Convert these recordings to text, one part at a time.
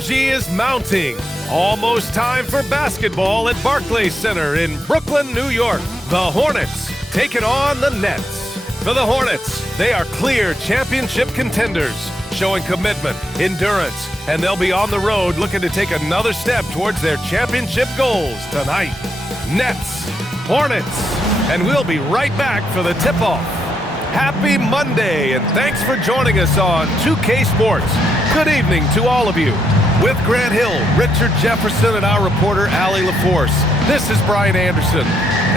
energy is mounting. Almost time for basketball at Barclays Center in Brooklyn, New York. The Hornets taking on the Nets. For the Hornets, they are clear championship contenders, showing commitment, endurance, and they'll be on the road looking to take another step towards their championship goals tonight. Nets, Hornets, and we'll be right back for the tip-off. Happy Monday, and thanks for joining us on 2K Sports. Good evening to all of you. With Grant Hill, Richard Jefferson, and our reporter, Allie LaForce, this is Brian Anderson.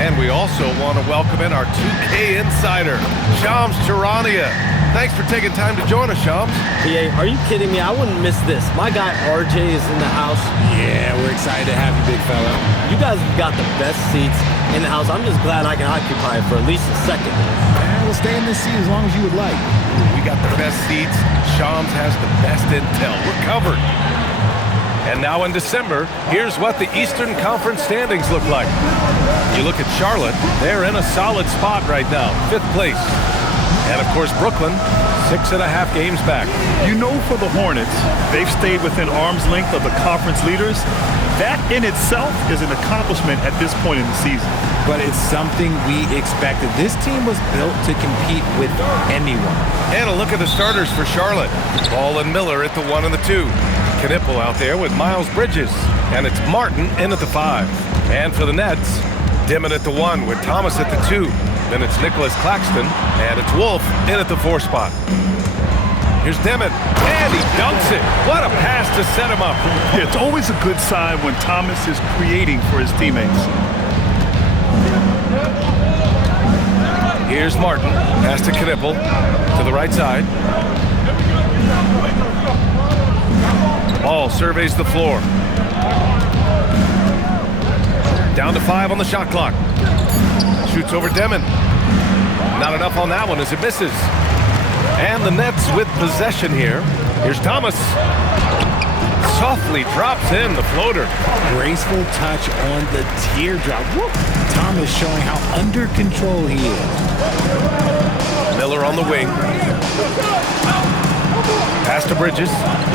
And we also want to welcome in our 2K insider, Shams Charania. Thanks for taking time to join us, Shams. BA, are you kidding me? I wouldn't miss this. My guy RJ is in the house. Yeah, we're excited to have you, big fella. You guys have got the best seats in the house. I'm just glad I can occupy it for at least a second. We'll stay in this seat as long as you would like. We got the best seats. Shams has the best intel. We're covered. And now in December, here's what the Eastern Conference standings look like. You look at Charlotte, they're in a solid spot right now, 5th place. And of course, Brooklyn, 6.5 games back. You know, for the Hornets, they've stayed within arm's length of the conference leaders. That in itself is an accomplishment at this point in the season. But it's something we expected. This team was built to compete with anyone. And a look at the starters for Charlotte. Ball and Miller at the 1 and the 2. Knipple out there with Miles Bridges. And it's Martin in at the 5. And for the Nets, Dimon at the 1 with Thomas at the 2. Then it's Nicholas Claxton, and it's Wolf in at the 4 spot. Here's Dimon, and he dunks it. What a pass to set him up. Yeah, it's always a good sign when Thomas is creating for his teammates. Here's Martin, pass to Knipple, to the right side. Ball surveys the floor. Down to 5 on the shot clock. Shoots over Dimon. Not enough on that one as it misses. And the Nets with possession here. Here's Thomas. Softly drops in the floater. Graceful touch on the teardrop. Whoop. Thomas showing how under control he is. Miller on the wing. Pass to Bridges.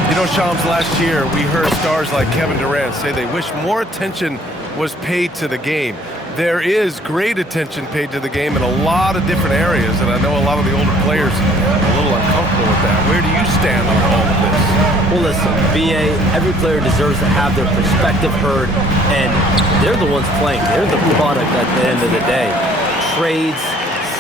You know, Shams, last year we heard stars like Kevin Durant say they wish more attention was paid to the game. There is great attention paid to the game in a lot of different areas, and I know a lot of the older players are a little uncomfortable with that. Where do you stand on all of this? Well, listen, BA, every player deserves to have their perspective heard, and they're the ones playing. They're the product at the end of the day. Trades,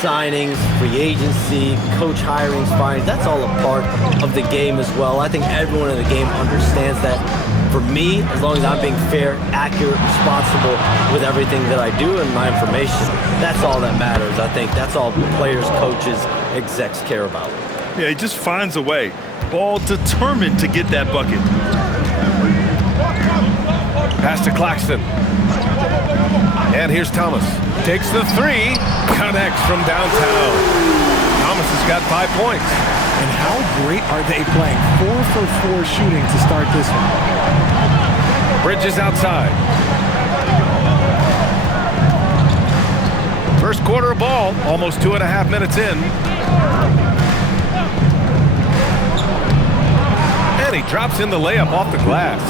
signings, free agency, coach hirings, firings, that's all a part of the game as well. I think everyone in the game understands that. For me, as long as I'm being fair, accurate, responsible with everything that I do and my information, that's all that matters. I think that's all players, coaches, execs care about. Yeah, he just finds a way. Ball determined to get that bucket. Pass to Claxton. And here's Thomas. Takes the 3. Connects from downtown. Thomas has got 5 points. And how great are they playing? 4 for 4 shooting to start this one. Bridges outside. First quarter of ball, almost 2.5 minutes in. And he drops in the layup off the glass.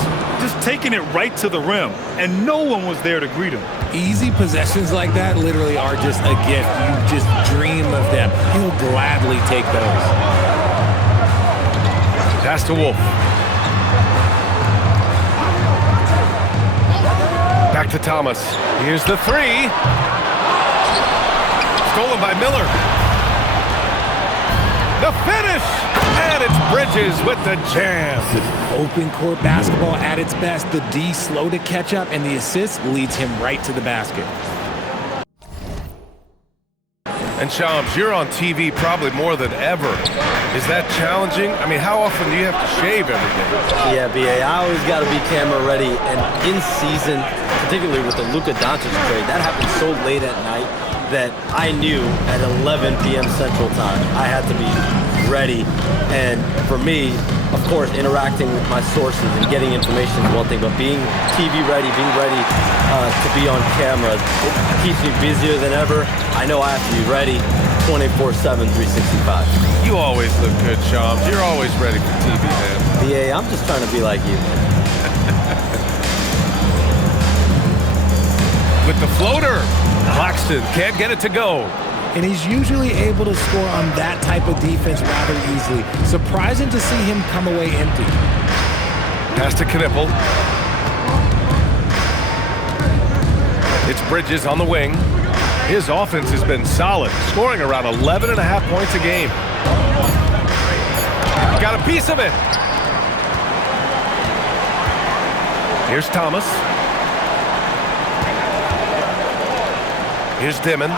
Just taking it right to the rim, and no one was there to greet him. Easy possessions like that literally are just a gift. You just dream of them. He'll gladly take those. Pass to Wolf. Back to Thomas. Here's the 3. Stolen by Miller. The finish! And it's Bridges with the jam. Open court basketball at its best. The D slow to catch up, and the assist leads him right to the basket. And Shams, you're on TV probably more than ever. Is that challenging? I mean, how often do you have to shave every day? Yeah, BA, I always got to be camera ready. And in season, particularly with the Luka Doncic trade, that happened so late at night that I knew at 11 p.m. Central Time I had to be ready. And for me, of course, interacting with my sources and getting information is one thing, but being TV ready, being ready to be on camera, it keeps me busier than ever. I know I have to be ready 24/7, 365. You always look good, Shams. You're always ready for TV, man. BA, I'm just trying to be like you. With the floater, Claxton can't get it to go. And he's usually able to score on that type of defense rather easily. Surprising to see him come away empty. Pass to Knipple. It's Bridges on the wing. His offense has been solid, scoring around 11.5 points a game. Got a piece of it. Here's Thomas. Here's Dimon.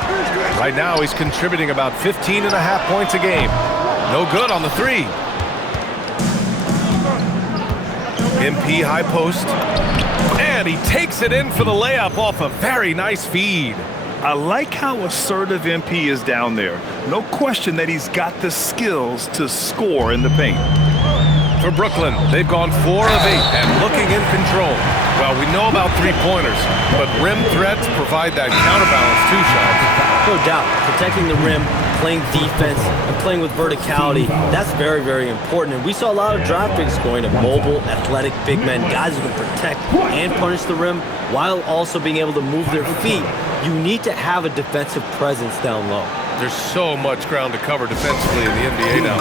Right now he's contributing about 15.5 points a game. No good on the three. MP high post. And he takes it in for the layup off a very nice feed. I like how assertive MP is down there. No question that he's got the skills to score in the paint. For Brooklyn, they've gone 4 of 8 and looking in control. Well, we know about three-pointers, but rim threats provide that counterbalance too, Sean. No doubt. Protecting the rim, playing defense, and playing with verticality, that's very, very important. And we saw a lot of draft picks going to mobile, athletic big men, guys who can protect and punish the rim while also being able to move their feet. You need to have a defensive presence down low. There's so much ground to cover defensively in the NBA now.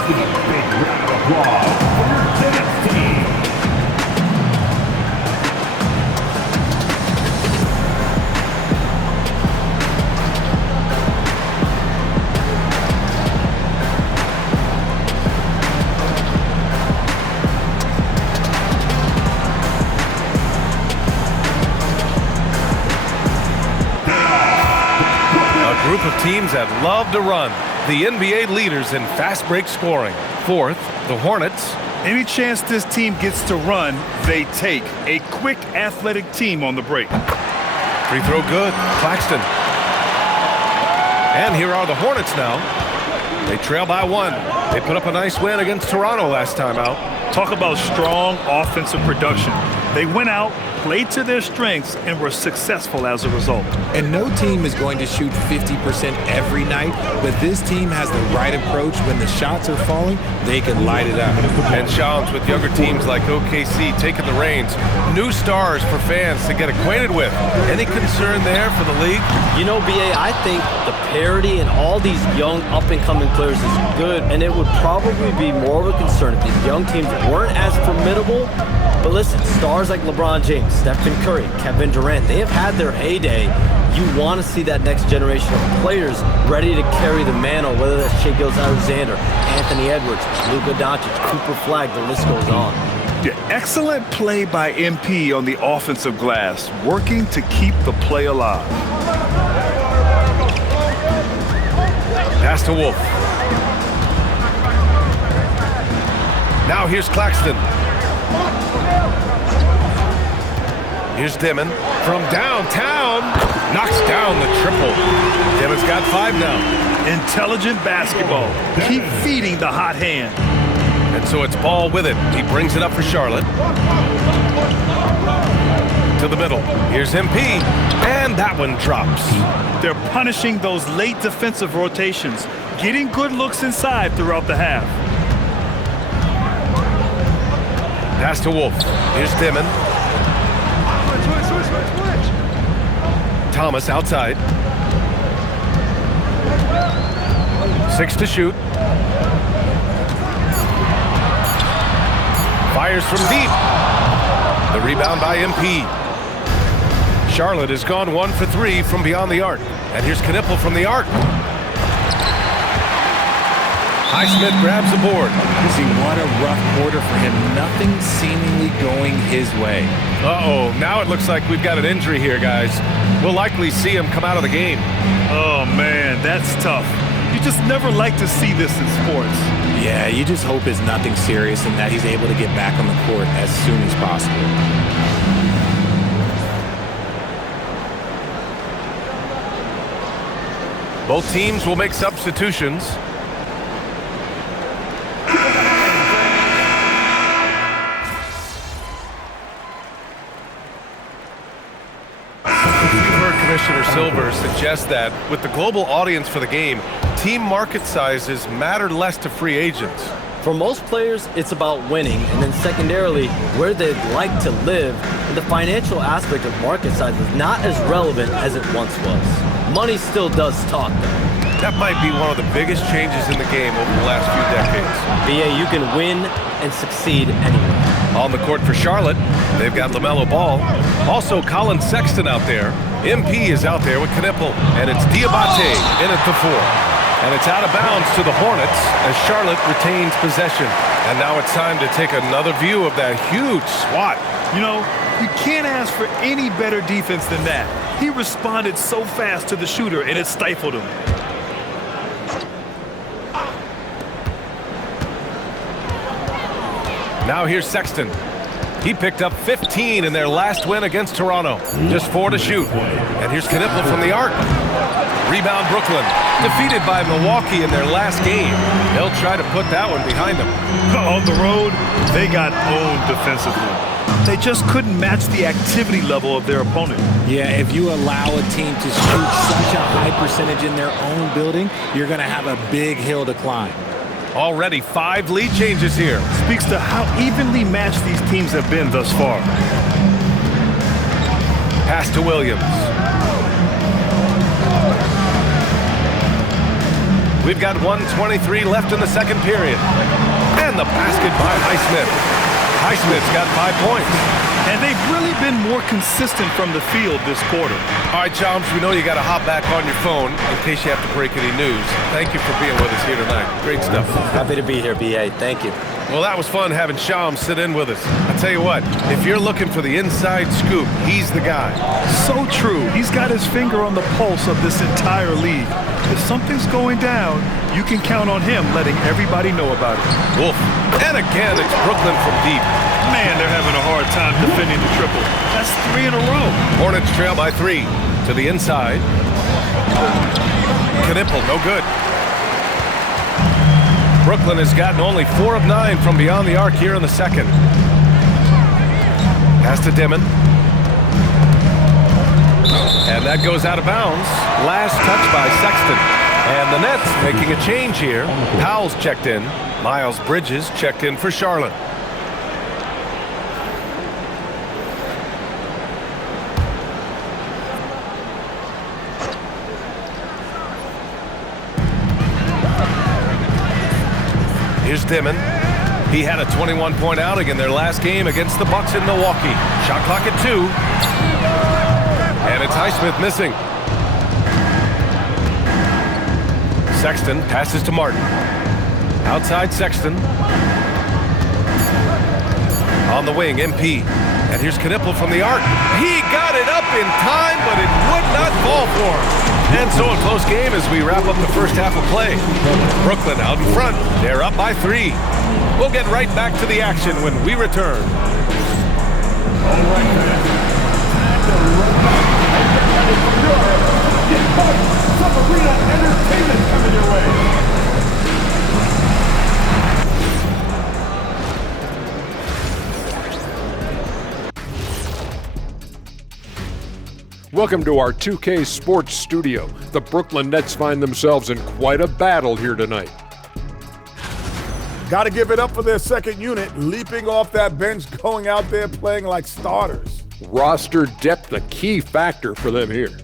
Group of teams that love to run. The NBA leaders in fast break scoring. 4th, the Hornets. Any chance this team gets to run, they take. A quick, athletic team on the break. Free throw good. Claxton. And here are the Hornets now. They trail by 1. They put up a nice win against Toronto last time out. Talk about strong offensive production. They went out, played to their strengths, and were successful as a result. And no team is going to shoot 50% every night, but this team has the right approach. When the shots are falling, they can light it up. And Shams, with younger teams like OKC taking the reins, new stars for fans to get acquainted with. Any concern there for the league? You know, BA, I think the parity in all these young up-and-coming players is good, and it would probably be more of a concern if these young teams weren't as formidable. But listen, stars like LeBron James, Stephen Curry, Kevin Durant, they have had their heyday. You want to see that next generation of players ready to carry the mantle, whether that's Shai Gilgeous-Alexander, Anthony Edwards, Luka Doncic, Cooper Flagg, the list goes on. Yeah, excellent play by MP on the offensive glass, working to keep the play alive. Pass to Wolf. Now here's Claxton. Here's Dimon from downtown. Knocks down the triple. Dimon's got 5 now. Intelligent basketball. Keep feeding the hot hand. And so it's Ball with it. He brings it up for Charlotte. To the middle. Here's MP. And that one drops. They're punishing those late defensive rotations, getting good looks inside throughout the half. Pass to Wolf. Here's Dimon. Thomas outside. 6 to shoot. Fires from deep. The rebound by MP. Charlotte has gone 1 for 3 from beyond the arc. And here's Knipple from the arc. Highsmith grabs the board. See, what a rough quarter for him. Nothing seemingly going his way. Uh-oh, now it looks like we've got an injury here, guys. We'll likely see him come out of the game. Oh, man, that's tough. You just never like to see this in sports. Yeah, you just hope it's nothing serious and that he's able to get back on the court as soon as possible. Both teams will make substitutions. Commissioner Silver suggests that with the global audience for the game, team market sizes matter less to free agents. For most players, it's about winning, and then secondarily, where they'd like to live, and the financial aspect of market size is not as relevant as it once was. Money still does talk, though. That might be one of the biggest changes in the game over the last few decades. BA, you can win and succeed anywhere. On the court for Charlotte, they've got LaMelo Ball. Also, Colin Sexton out there. MP is out there with Knipple, and it's Diabate in at the 4. And it's out of bounds to the Hornets as Charlotte retains possession. And now it's time to take another view of that huge swat. You know, you can't ask for any better defense than that. He responded so fast to the shooter, and it stifled him. Now here's Sexton. He picked up 15 in their last win against Toronto. Just 4 to shoot. And here's Knipple from the arc. Rebound Brooklyn. Defeated by Milwaukee in their last game. They'll try to put that one behind them. On the road, they got owned defensively. They just couldn't match the activity level of their opponent. Yeah, if you allow a team to shoot such a high percentage in their own building, you're going to have a big hill to climb. Already 5 lead changes here. Speaks to how evenly matched these teams have been thus far. Pass to Williams. We've got 1:23 left in the second period. And the basket by Highsmith. Highsmith's got 5 points. And they've really been more consistent from the field this quarter. All right, Chums, we know you got to hop back on your phone in case you have to break any news. Thank you for being with us here tonight. Great stuff. Happy to be here, BA. Thank you. Well, that was fun having Shams sit in with us. I tell you what, if you're looking for the inside scoop, he's the guy. So true. He's got his finger on the pulse of this entire league. If something's going down, you can count on him letting everybody know about it. Wolf. And again, it's Brooklyn from deep. Man, they're having a hard time defending the triple. That's 3 in a row. Hornets trail by 3. To the inside. Knipple, no good. Brooklyn has gotten only 4 of 9 from beyond the arc here in the second. Pass to Dimon. And that goes out of bounds. Last touch by Sexton. And the Nets making a change here. Powell's checked in. Miles Bridges checked in for Charlotte. Here's Dimon. He had a 21-point outing in their last game against the Bucks in Milwaukee. Shot clock at 2. And it's Highsmith missing. Sexton passes to Martin. Outside Sexton. On the wing, MP. And here's Knipple from the arc. He got it up in time, but it would not fall for him. And so a close game as we wrap up the first half of play. Brooklyn out in front. They're up by 3. We'll get right back to the action when we return. Arena Entertainment coming your way. Welcome to our 2K Sports Studio. The Brooklyn Nets find themselves in quite a battle here tonight. Got to give it up for their second unit, leaping off that bench, going out there playing like starters. Roster depth a key factor for them here.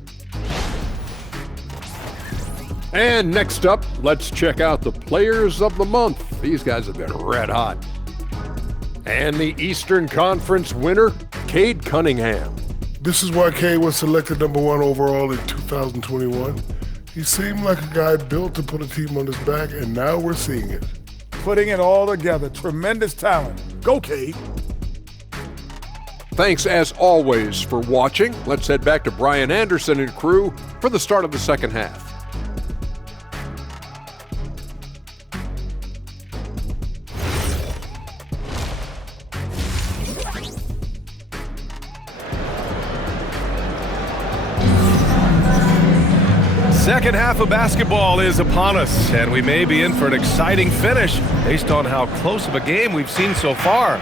And next up, let's check out the Players of the Month. These guys have been red hot. And the Eastern Conference winner, Cade Cunningham. This is why Cade was selected #1 overall in 2021. He seemed like a guy built to put a team on his back, and now we're seeing it. Putting it all together. Tremendous talent. Go, Cade. Thanks as always for watching. Let's head back to Brian Anderson and crew for the start of the second half. Second half of basketball is upon us, and we may be in for an exciting finish based on how close of a game we've seen so far.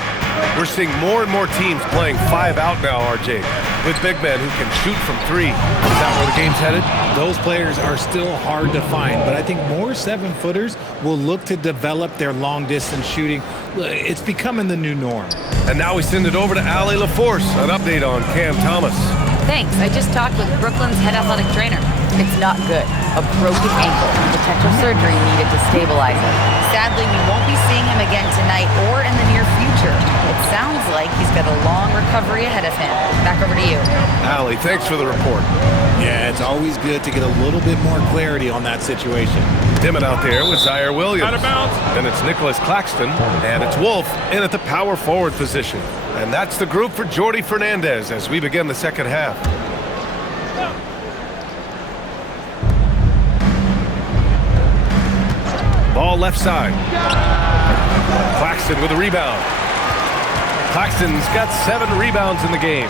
We're seeing more and more teams playing 5 out now, RJ, with big men who can shoot from 3. Is that where the game's headed? Those players are still hard to find, but I think more 7-footers will look to develop their long-distance shooting. It's becoming the new norm. And now we send it over to Allie LaForce, an update on Cam Thomas. Thanks. I just talked with Brooklyn's head athletic trainer. It's not good. A broken ankle. Potential surgery needed to stabilize it. Sadly, we won't be seeing him again tonight or in the near future. It sounds like he's got a long recovery ahead of him. Back over to you. Allie, thanks for the report. Yeah, it's always good to get a little bit more clarity on that situation. Dimon out there with Zaire Williams. Out of bounds. Then it's Nicholas Claxton, and it's Wolf in at the power forward position. And that's the group for Jordi Fernandez as we begin the second half. Ball left side. Claxton with a rebound. Claxton's got 7 rebounds in the game.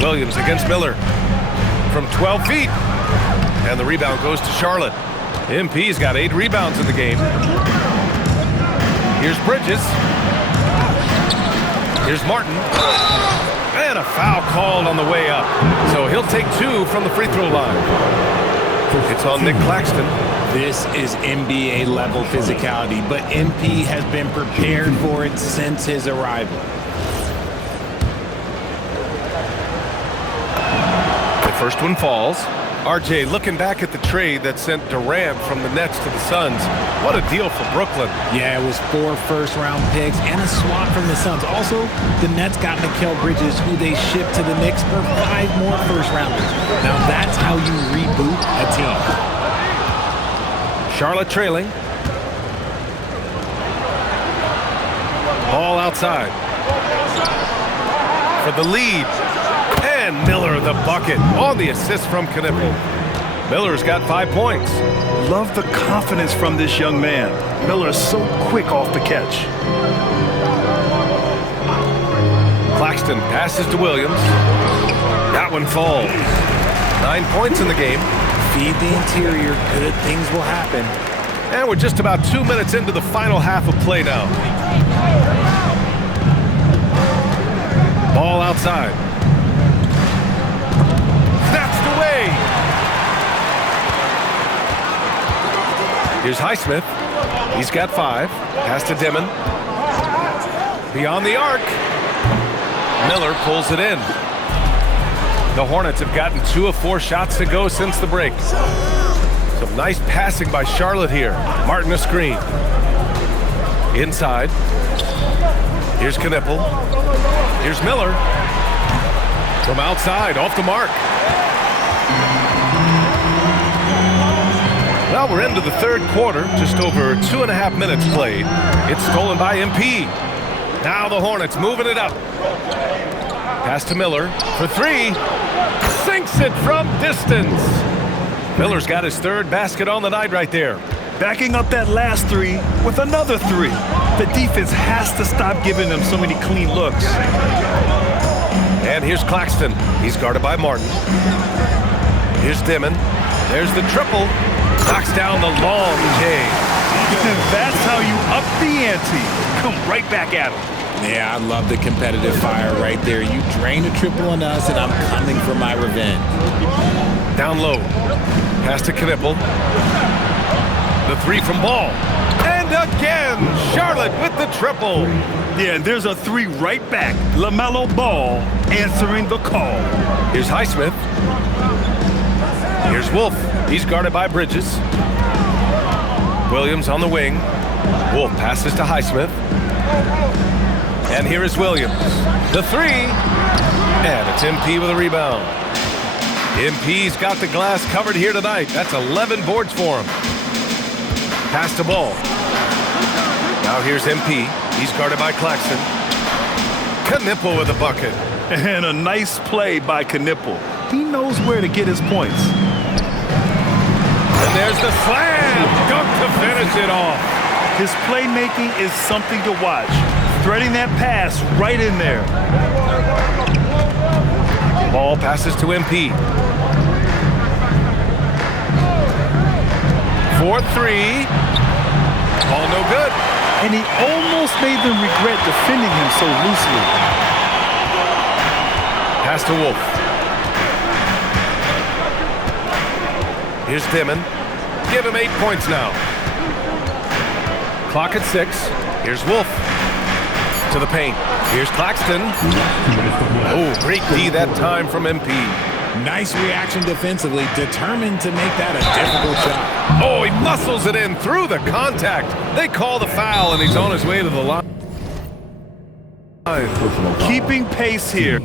Williams against Miller from 12 feet. And the rebound goes to Charlotte. MP's got 8 rebounds in the game. Here's Bridges. Here's Martin. And a foul called on the way up. So he'll take 2 from the free throw line. It's on Nick Claxton. This is NBA level physicality, but MP has been prepared for it since his arrival. The first one falls. RJ, looking back at the trade that sent Durant from the Nets to the Suns, what a deal for Brooklyn. Yeah, it was 4 first-round picks and a swap from the Suns. Also, the Nets got Mikal Bridges, who they shipped to the Knicks for 5 more first-rounders. Now that's how you reboot a team. Charlotte trailing. Ball outside. For the lead. And Miller the bucket on the assist from Knipple. Miller's got 5 points. Love the confidence from this young man. Miller is so quick off the catch. Claxton passes to Williams. That one falls. 9 points in the game. Feed the interior, good things will happen. And we're just about 2 minutes into the final half of play now. Ball outside. Snatched away. Here's Highsmith. He's got 5. Pass to Dimon. Beyond the arc. Miller pulls it in. The Hornets have gotten 2 of 4 shots to go since the break. Some nice passing by Charlotte here. Martin a screen. Inside. Here's Knipple. Here's Miller. From outside, off the mark. Well, we're into the third quarter. Just over 2.5 minutes played. It's stolen by MP. Now the Hornets moving it up. Pass to Miller for 3. Sinks it from distance. Miller's got his 3rd basket on the night right there. Backing up that last 3 with another 3. The defense has to stop giving them so many clean looks. And here's Claxton. He's guarded by Martin. Here's Dimon. There's the triple. Knocks down the long J. That's how you up the ante. Come right back at him. Yeah, I love the competitive fire right there. You drain a triple on us, and I'm coming for my revenge. Down low. Pass to Knipple. The 3 from Ball. And again, Charlotte with the triple. Yeah, and there's a 3 right back. LaMelo Ball answering the call. Here's Highsmith. Here's Wolf. He's guarded by Bridges. Williams on the wing. Wolf passes to Highsmith. And here is Williams. The 3. And it's MP with a rebound. MP's got the glass covered here tonight. That's 11 boards for him. Pass to Ball. Now here's MP. He's guarded by Claxton. Knipple with a bucket. And a nice play by Knipple. He knows where to get his points. And there's the slam dunk to finish it off. His playmaking is something to watch. threading that pass right in there. Ball passes to MP. 4-3. Ball no good. And he almost made them regret defending him so loosely. Pass to Wolf. Here's Dimon. Give him 8 points now. Clock at 6. Here's Wolf. To the paint. Here's Claxton. Oh, great D that time from MP. Nice reaction defensively, determined to make that a difficult shot. Oh, he muscles it in through the contact. They call the foul, and he's on his way to the line. Keeping pace here.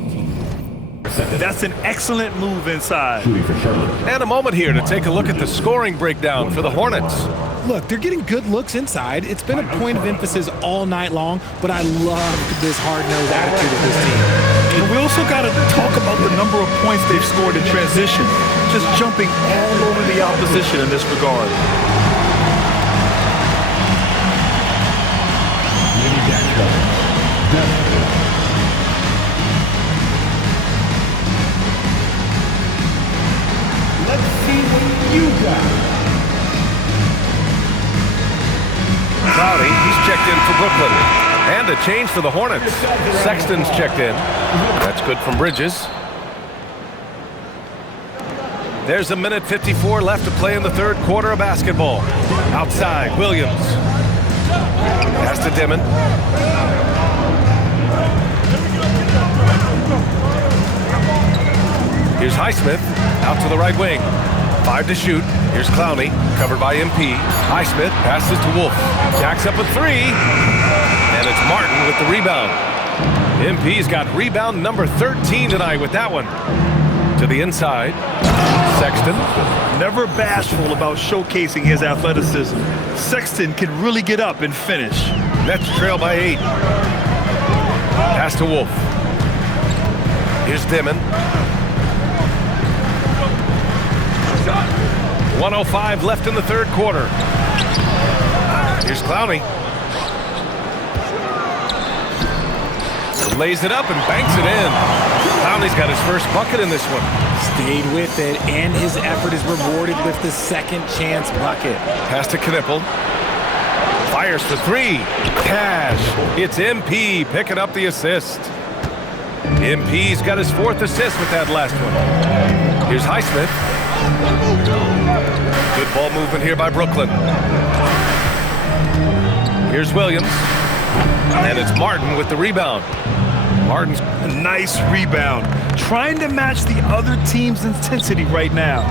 That's an excellent move inside. And a moment here to take a look at the scoring breakdown for the Hornets. Look, they're getting good looks inside. It's been a point of emphasis all night long, but I love this hard-nosed attitude of this team. And we also got to talk about the number of points they've scored in transition. Just jumping all over the opposition in this regard. Let's see what you got. Cloudy, he's checked in for Brooklyn. And a change for the Hornets. Sexton's checked in. That's good from Bridges. There's a minute 54 left to play in the third quarter of basketball. Outside, Williams. Pass to Dimon. Here's Highsmith, out to the right wing. 5 to shoot. Here's Clowney, covered by MP. Highsmith passes to Wolf. Jacks up a 3. And it's Martin with the rebound. MP's got rebound number 13 tonight with that one. To the inside. Sexton. Never bashful about showcasing his athleticism. Sexton can really get up and finish. Nets trail by 8. Pass to Wolf. Here's Dimon. 1:05 left in the third quarter. Here's Clowney. Lays it up and banks it in. Clowney's got his first bucket in this one. Stayed with it, and his effort is rewarded with the second chance bucket. Pass to Knippel. Fires for 3. Cash. It's MP picking up the assist. MP's got his 4th assist with that last one. Here's Highsmith. Good ball movement here by Brooklyn. Here's Williams. And it's Martin with the rebound. Martin's a nice rebound. Trying to match the other team's intensity right now.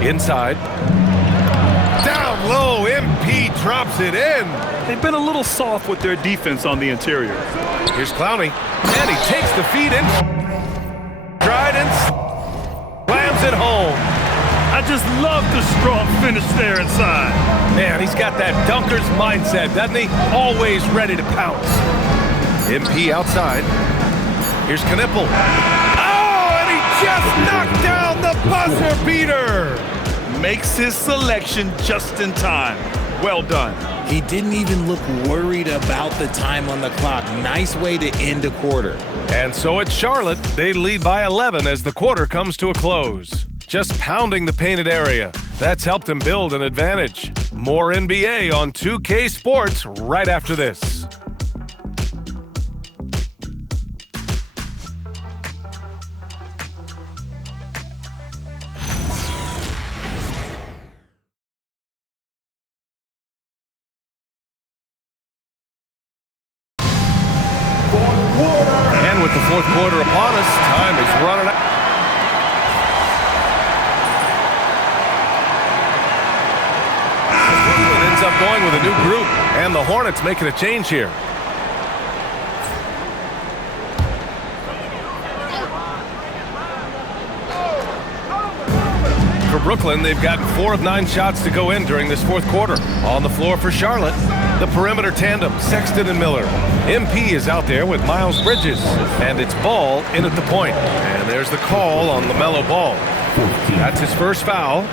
Inside. Down low, MP drops it in. They've been a little soft with their defense on the interior. Here's Clowney. And he takes the feed in. Stride and slams it home. I just love the strong finish there inside. Man, he's got that dunker's mindset, doesn't he? Always ready to pounce. MP outside. Here's Knippel. Oh, and he just knocked down the buzzer beater. Makes his selection just in time. Well done. He didn't even look worried about the time on the clock. Nice way to end a quarter. And so it's Charlotte. They lead by 11 as the quarter comes to a close. Just pounding the painted area. That's helped him build an advantage. More NBA on 2K Sports right after this. And with the fourth quarter upon us, time is running out. Ends up going with a new group, and the Hornets making a change here. For Brooklyn, they've gotten 4 of 9 shots to go in during this fourth quarter. On the floor for Charlotte, the perimeter tandem, Sexton and Miller. MP is out there with Miles Bridges, and it's Ball in at the point. And there's the call on LaMelo Ball. That's his first foul.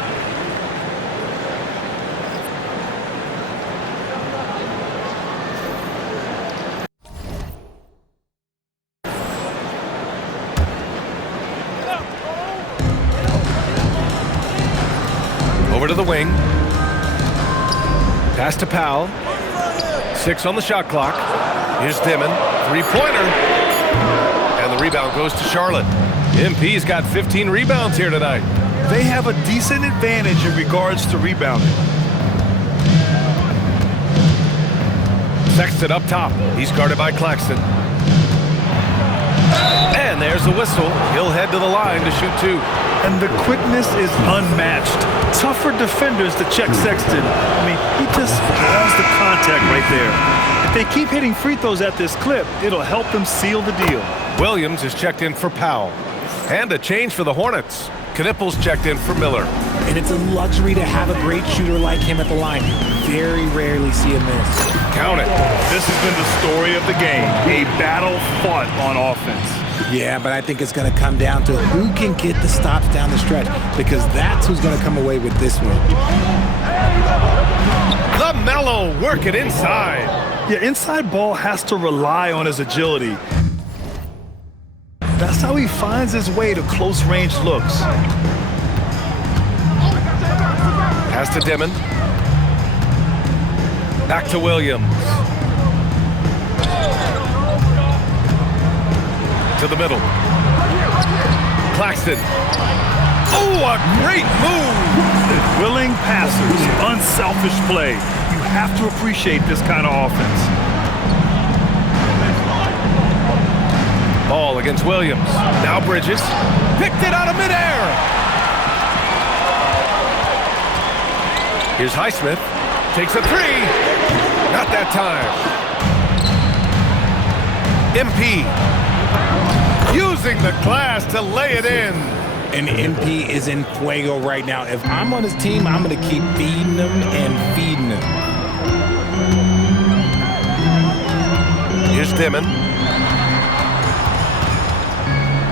to the wing. Pass to Powell. 6 on the shot clock. Here's Dimon. Three-pointer. And the rebound goes to Charlotte. MP's got 15 rebounds here tonight. They have a decent advantage in regards to rebounding. Sexton up top. He's guarded by Claxton. And there's the whistle. He'll head to the line to shoot 2. And the quickness is unmatched. Tough for defenders to check Sexton. I mean, he just draws the contact right there. If they keep hitting free throws at this clip, it'll help them seal the deal. Williams is checked in for Powell. And a change for the Hornets. Knipples checked in for Miller. And it's a luxury to have a great shooter like him at the line. Very rarely see a miss. Count it. This has been the story of the game. A battle fought on offense. Yeah, but I think it's going to come down to who can get the stops down the stretch, because that's who's going to come away with this one. LaMelo working inside. Yeah, inside ball has to rely on his agility. That's how he finds his way to close-range looks. Pass to Dimon. Back to Williams. To the middle. Claxton. Oh, a great move! Willing passers, unselfish play. You have to appreciate this kind of offense. Ball against Williams. Now Bridges. Picked it out of midair. Here's Highsmith. Takes a 3. Not that time. MP. Using the glass to lay it in. And MP is in fuego right now. If I'm on his team, I'm going to keep feeding him and feeding him. Here's Dimon.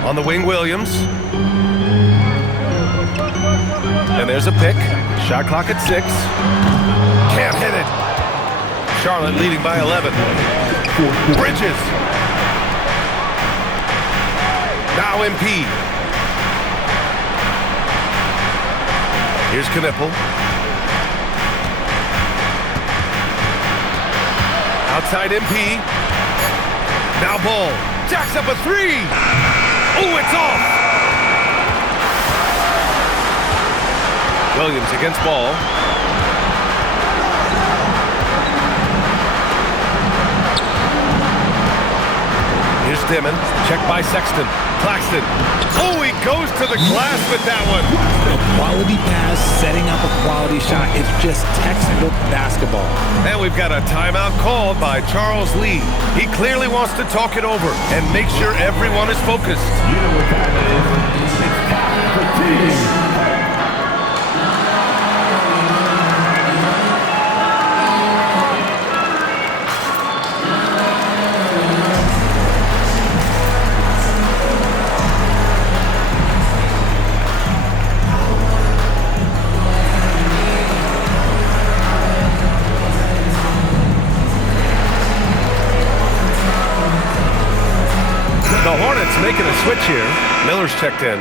On the wing, Williams. And there's a pick. Shot clock at 6. Can't hit it. Charlotte leading by 11. Bridges. Now MP. Here's Knippel. Outside MP. Now Ball. Jacks up a 3. Oh, it's off. Williams against Ball. Here's Dimon. Checked by Sexton. Claxton. Oh, he goes to the glass with that one. A quality pass, setting up a quality shot. It's just textbook basketball. And we've got a timeout called by Charles Lee. He clearly wants to talk it over and make sure everyone is focused. You know what time it is. It's time for tea. The Hornets making a switch here. Miller's checked in.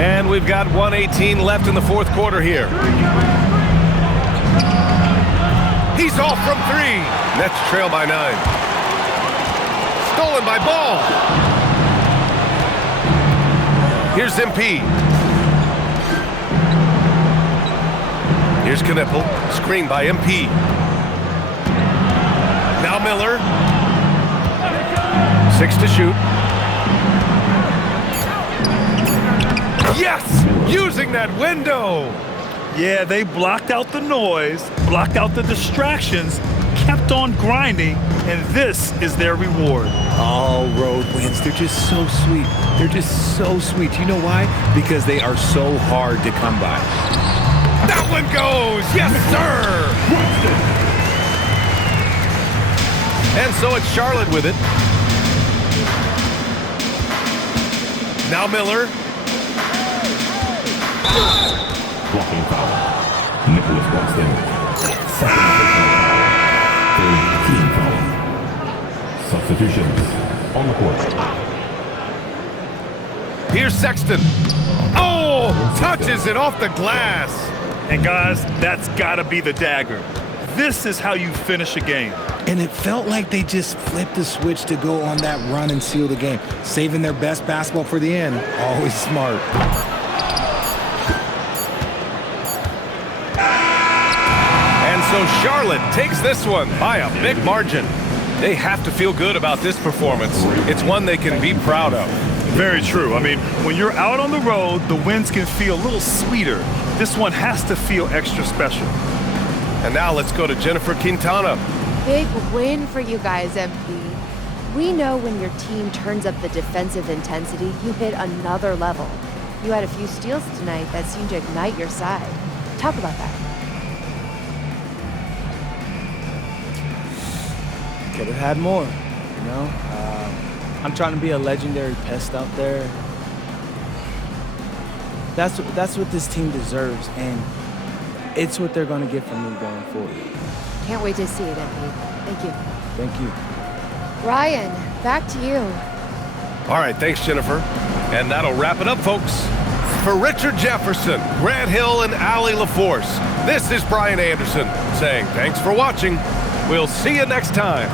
And we've got 1:18 left in the fourth quarter here. He's off from 3. Nets trail by 9. Stolen by Ball. Here's MP. Here's Knippel. Screen by MP. Now Miller. 6 to shoot. Yes! Using that window! Yeah, they blocked out the noise, blocked out the distractions, kept on grinding, and this is their reward. All road wins. They're just so sweet. They're just so sweet. You know why? Because they are so hard to come by. That one goes! Yes, sir! And so it's Charlotte with it. Now Miller. Blocking foul. Nicholas Braxton. Second foul. Third team foul. Substitutions on the court. Here's Sexton. Oh, touches it off the glass. And guys, that's got to be the dagger. This is how you finish a game. And it felt like they just flipped the switch to go on that run and seal the game. Saving their best basketball for the end. Always smart. And so Charlotte takes this one by a big margin. They have to feel good about this performance. It's one they can be proud of. Very true. I mean, when you're out on the road, the wins can feel a little sweeter. This one has to feel extra special. And now let's go to Jennifer Quintana. Big win for you guys, MP. We know when your team turns up the defensive intensity, you hit another level. You had a few steals tonight that seemed to ignite your side. Talk about that. Could have had more, you know? I'm trying to be a legendary pest out there. That's what this team deserves, and it's what they're going to get from me going forward. Can't wait to see it, MP. Thank you. Thank you. Ryan, back to you. All right, thanks, Jennifer. And that'll wrap it up, folks. For Richard Jefferson, Grant Hill, and Allie LaForce, this is Brian Anderson saying thanks for watching. We'll see you next time.